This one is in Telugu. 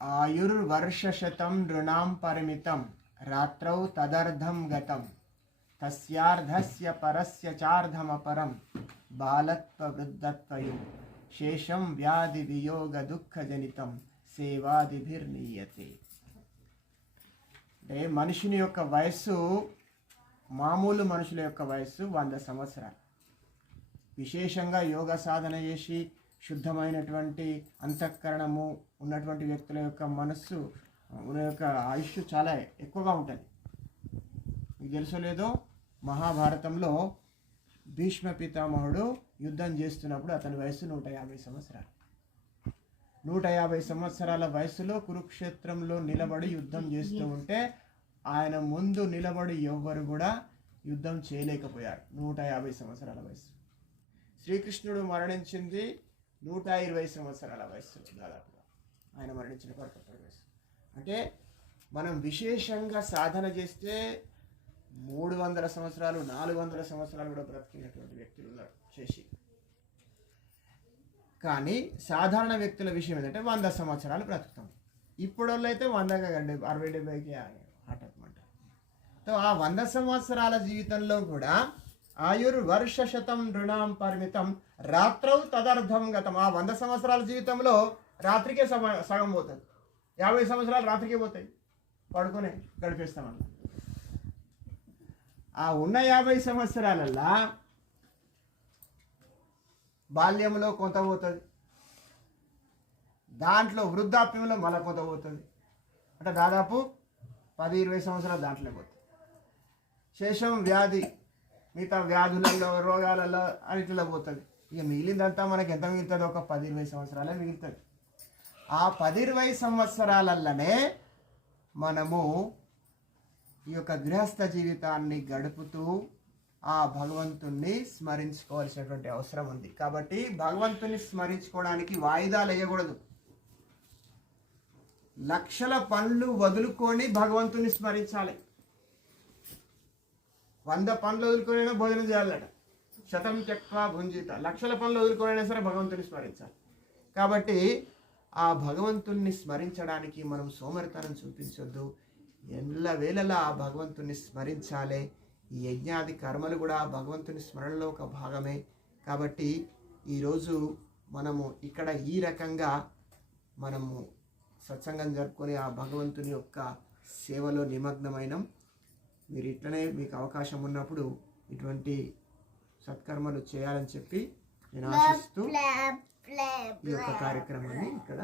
ఆయుర్వర్షశతం నృణాం పరిమితం రాత్రౌ తదర్థం గతం తస్యార్ధస్య పరస్య చార్ధమపరం బాలత్వ వృద్ధత్వయు శేషం వ్యాధి వియోగ దుఃఖజనితం సేవాదిభిర్నీయతే. అంటే మనుషుని యొక్క వయస్సు, మామూలు మనుషుల యొక్క వయస్సు 100 సంవత్సరాలు. విశేషంగా యోగ సాధన చేసి శుద్ధమైనటువంటి అంతఃకరణము ఉన్నటువంటి వ్యక్తుల యొక్క మనస్సు యొక్క ఆయుష్ చాలా ఎక్కువగా ఉంటుంది. మీకు తెలుసో లేదో, మహాభారతంలో భీష్మ పితామహుడు యుద్ధం చేస్తున్నప్పుడు అతని వయస్సు 150 సంవత్సరాలు. 150 సంవత్సరాల వయసులో కురుక్షేత్రంలో నిలబడి యుద్ధం చేస్తూ ఉంటే ఆయన ముందు నిలబడి ఎవ్వరు కూడా యుద్ధం చేయలేకపోయారు. 150 సంవత్సరాల వయసు. శ్రీకృష్ణుడు మరణించింది 120 సంవత్సరాల వయసు దాదాపుగా. ఆయన మరణించిన కొరకప్పటి వయసు. అంటే మనం విశేషంగా సాధన చేస్తే 300 సంవత్సరాలు 400 సంవత్సరాలు కూడా బ్రతికినటువంటి వ్యక్తులు ఉన్నారు చేసి. కానీ సాధారణ వ్యక్తుల విషయం ఏంటంటే 100 సంవత్సరాలు బ్రతుకుతాం. ఇప్పుడు వాళ్ళు అయితే 60-70కి హఠాత్మంట. ఆ 100 సంవత్సరాల జీవితంలో కూడా ఆయుర్వర్షశతం నృణాం పరిమితం రాత్రౌ తదర్థం గతం. ఆ 100 సంవత్సరాల జీవితంలో రాత్రికే సగం పోతుంది. 50 సంవత్సరాలు రాత్రికే పోతాయి, పడుకునే గడిపేస్తామన్న. ఆ ఉన్న 50 సంవత్సరాలల్లా బాల్యంలో కొంత పోతుంది, దాంట్లో వృద్ధాప్యంలో మళ్ళీ కొంత పోతుంది. అంటే దాదాపు 10-20 సంవత్సరాలు దాంట్లో పోతుంది. శేషం వ్యాధి, మిగతా వ్యాధులలో రోగాలలో అన్నిటిలో పోతుంది. ఇక మిగిలిందంతా మనకి ఎంత మిగులుతుంది? ఒక 10-20 సంవత్సరాలే మిగులుతుంది. ఆ 10-20 సంవత్సరాలలోనే మనము ఈ యొక్క గృహస్థ జీవితాన్ని గడుపుతూ ఆ భగవంతుణ్ణి స్మరించుకోవాల్సినటువంటి అవసరం ఉంది. కాబట్టి భగవంతుని స్మరించుకోవడానికి వాయిదాలు వేయకూడదు. లక్షల పనులు వదులుకొని భగవంతుని స్మరించాలి. 100 పనులు వదులుకొనైనా భోజనం చేయాలట. శతం త్యక్త్వా భుంజిత. లక్షల పనులు వదులుకొనైనా సరే భగవంతుని స్మరించాలి. కాబట్టి ఆ భగవంతుణ్ణి స్మరించడానికి మనం సోమరితనం చూపించొద్దు. ఎల్లవేళలా ఆ భగవంతుని స్మరించాలి. ఈ యజ్ఞాది కర్మలు కూడా భగవంతుని స్మరణలో ఒక భాగమే. కాబట్టి ఈరోజు మనము ఇక్కడ ఈ రకంగా మనము సత్సంగం జరుపుకొని ఆ భగవంతుని యొక్క సేవలో నిమగ్నమైనం. మీరు ఇట్లనే మీకు అవకాశం ఉన్నప్పుడు ఇటువంటి సత్కర్మలు చేయాలని చెప్పి నేను ఆశిస్తూ ఈ యొక్క కార్యక్రమాన్ని ఇక్కడ